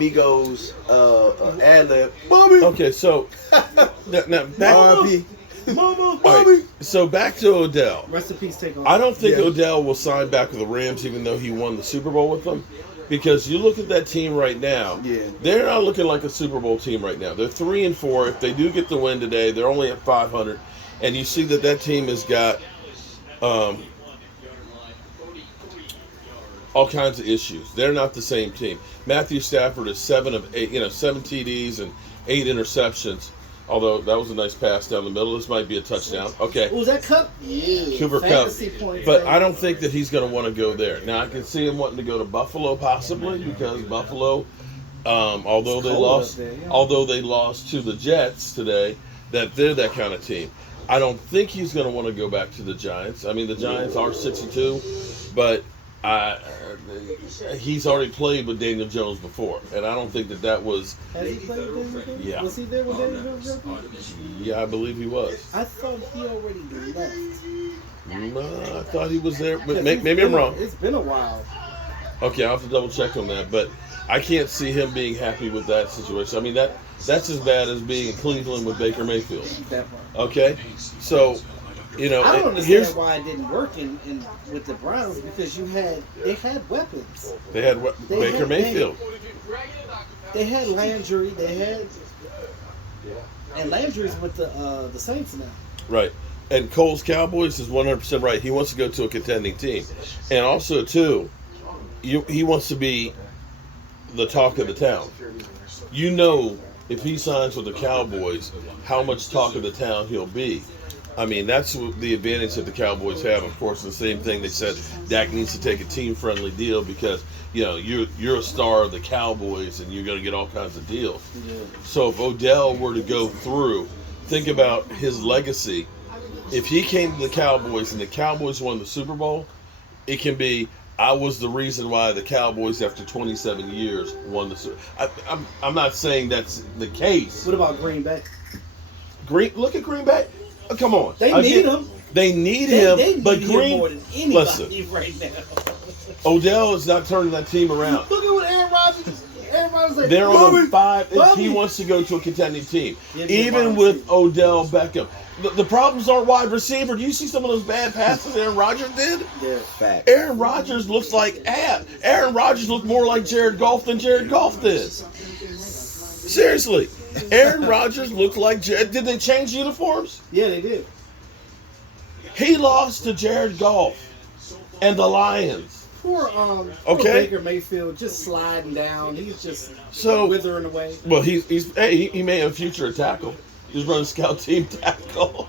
Migos ad lib. Mommy. Okay, so now back. R.I.P. All right, so back to Odell. Rest in peace, take on. I don't think Odell will sign back with the Rams, even though he won the Super Bowl with them, because you look at that team right now. Yeah. They're not looking like a Super Bowl team right now. They're 3-4. If they do get the win today, they're only at 500, and you see that team has got all kinds of issues. They're not the same team. Matthew Stafford is 7 of 8, 7 TDs and 8 interceptions. Although that was a nice pass down the middle. This might be a touchdown. Okay. Was that Cup? Yeah. Cooper Cup. But I don't think that he's going to want to go there. Now, I can see him wanting to go to Buffalo possibly because Buffalo, although they lost to the Jets today, that they're that kind of team. I don't think he's going to want to go back to the Giants. I mean, the Giants are 6-2, but he's already played with Daniel Jones before, and I don't think that was. Has he played with Daniel Jones? Yeah. Was he there with Daniel Jones? Yeah, I believe he was. I thought he already left. No, I thought he was there, but maybe I'm wrong. It's been a while. Okay, I'll have to double check on that, but I can't see him being happy with that situation. I mean, that's as bad as being in Cleveland with Baker Mayfield. That part. Okay, so. I don't understand why it didn't work in with the Browns because they had weapons. They had Baker Mayfield. They had Landry. And Landry's with the Saints now. Right, and Cole's Cowboys is 100% right. He wants to go to a contending team, and also too, he wants to be the talk of the town. You know, if he signs with the Cowboys, how much talk of the town he'll be. I mean, that's the advantage that the Cowboys have. Of course, the same thing they said, Dak needs to take a team-friendly deal because, you're a star of the Cowboys and you're going to get all kinds of deals. Yeah. So if Odell were to go through, think about his legacy. If he came to the Cowboys and the Cowboys won the Super Bowl, it can be, I was the reason why the Cowboys, after 27 years, won the Super Bowl. I'm not saying that's the case. What about Green Bay? Look at Green Bay. Oh, come on. They need him. They need him. They but need Green, him more than anybody right now. Odell is not turning that team around. Look at what Aaron Rodgers like. They're on 5. He wants to go to a contending team. Even with Odell Beckham. The problems aren't wide receiver. Do you see some of those bad passes Aaron Rodgers did? Yeah, fact. Aaron Rodgers looks like Aaron Rodgers looked more like Jared Goff than Jared Goff did. Seriously. Aaron Rodgers looked like Jared. Did they change uniforms? Yeah, they did. He lost to Jared Goff and the Lions. Poor Baker Mayfield just sliding down. He's just withering away. Well, he may have a future at tackle. He's running scout team tackle.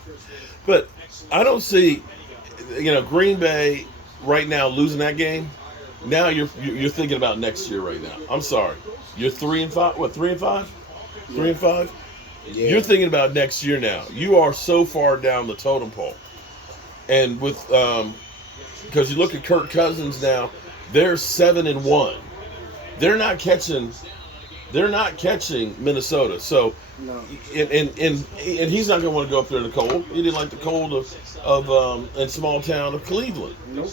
But I don't see, Green Bay right now losing that game. Now you're thinking about next year right now. I'm sorry. You're 3-5. What, 3-5? 3-5? Yeah. You're thinking about next year now. You are so far down the totem pole. And with because you look at Kirk Cousins now, they're 7-1. They're not catching Minnesota. So no. And he's not going to want to go up there in the cold. He didn't like the cold of in small town of Cleveland. Nope.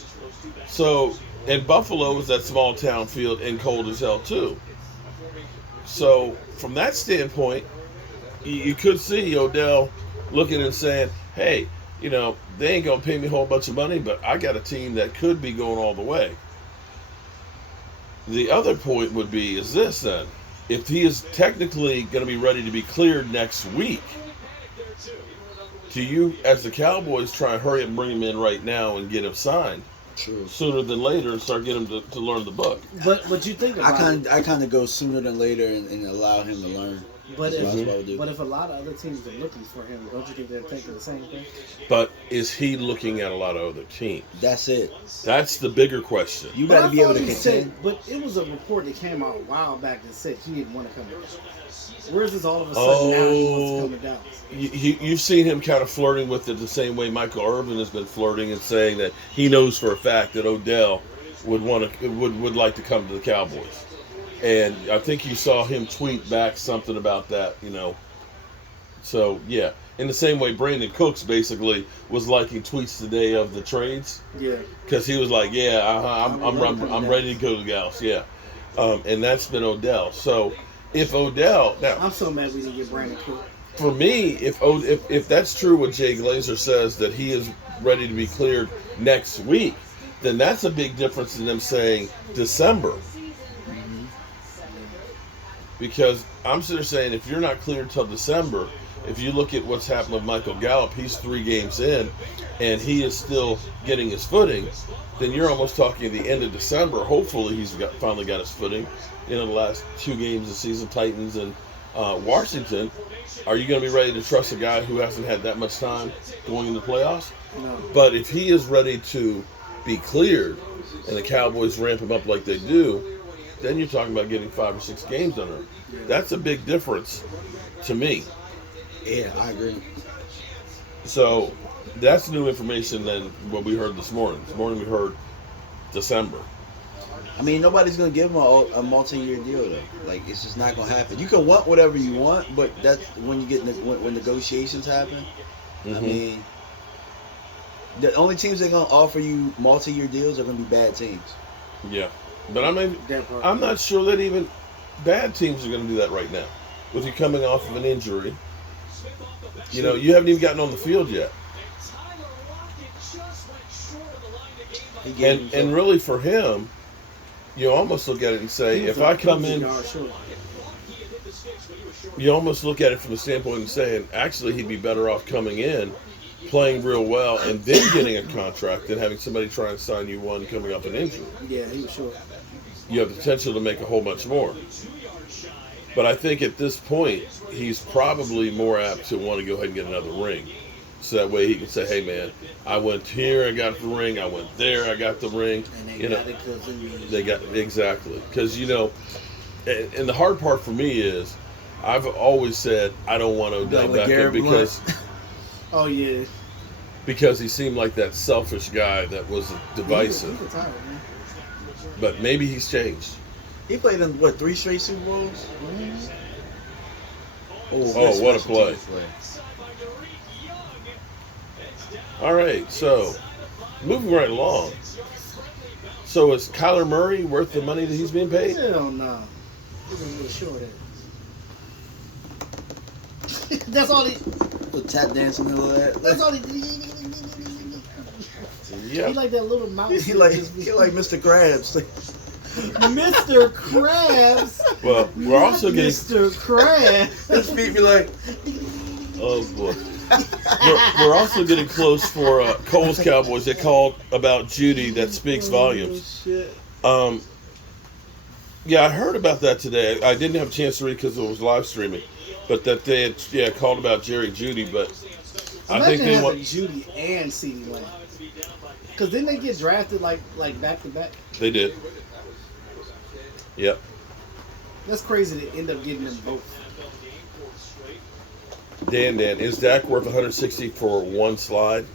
So and Buffalo is that small town field and cold as hell too. So from that standpoint, you could see Odell looking and saying, hey, they ain't going to pay me a whole bunch of money, but I got a team that could be going all the way. The other point would be is this then. If he is technically going to be ready to be cleared next week, do you, as the Cowboys, try and hurry up and bring him in right now and get him signed? True. Sooner than later and start getting him to learn the book. But what you think about I kind of go sooner than later and allow him to learn. But if a lot of other teams are looking for him, don't you think they're thinking the same thing? But is he looking at a lot of other teams? That's it. That's the bigger question. You got to be able to contend. But it was a report that came out a while back that said he didn't want to come to Dallas. Where's this all of a sudden now he wants to come to Dallas? You've seen him kind of flirting with it the same way Michael Irvin has been flirting and saying that he knows for a fact that Odell would like to come to the Cowboys. And I think you saw him tweet back something about that, So, yeah. In the same way, Brandon Cooks basically was liking tweets today of the trades. Yeah. Because he was like, I'm ready to go to the Gals, yeah. and that's been Odell. So if Odell now, I'm so mad we didn't get Brandon Cook. for me, if that's true, what Jay Glazer says that he is ready to be cleared next week, then that's a big difference in them saying December. Because I'm sort of saying if you're not cleared till December, if you look at what's happened with Michael Gallup, he's 3 games in, and he is still getting his footing, then you're almost talking at the end of December. Hopefully he's finally got his footing. The last 2 games of the season, Titans and Washington. Are you going to be ready to trust a guy who hasn't had that much time going into the playoffs? No. But if he is ready to be cleared and the Cowboys ramp him up like they do, then you're talking about getting 5 or 6 games under him. That's a big difference to me. Yeah, I agree. So that's new information than what we heard this morning. This morning we heard December. I mean, nobody's gonna give him a multi-year deal though. Like, it's just not gonna happen. You can want whatever you want, but that's when you get when negotiations happen. Mm-hmm. I mean, the only teams that are gonna offer you multi-year deals are gonna be bad teams. Yeah, but I'm not sure that even bad teams are going to do that right now. With you coming off of an injury, you haven't even gotten on the field yet. And really for him, you almost look at it and say, if I come in, you almost look at it from the standpoint of saying, actually, he'd be better off coming in, playing real well, and then getting a contract than having somebody try and sign you one coming off an injury. Yeah, he was short. You have the potential to make a whole bunch more. But I think at this point, he's probably more apt to want to go ahead and get another ring. So that way he can say, hey, man, I went here, I got the ring. I went there, I got the ring. And they got it because of me. They got exactly. Because, and the hard part for me is I've always said I don't want Odell Beckham because... Oh, yeah. Because he seemed like that selfish guy that was divisive. He's retired, man. But maybe he's changed. He played in 3 straight Super Bowls? Mm-hmm. Oh, what a play. All right, so moving right along. So is Kyler Murray worth the money that he's being paid? Hell no. He's a little short ass. That's all he... The tap dancing and all that. That's all he... Yeah. He like that little mouse. He like Mr. Krabs. Mr. Krabs. Well, we're also getting... Mr. Krabs. His feet be like... Oh, boy. We're also getting close for Cole's Cowboys. They called about Judy. That speaks volumes. Oh, shit. Yeah, I heard about that today. I didn't have a chance to read because it was live streaming. But that they had called about Jerry Judy. But I think they want Judy and CeeDee Lamb. Because didn't they get drafted like back to back? They did. Yep. That's crazy to end up getting them both. Dan, is Dak worth $160 for one slide?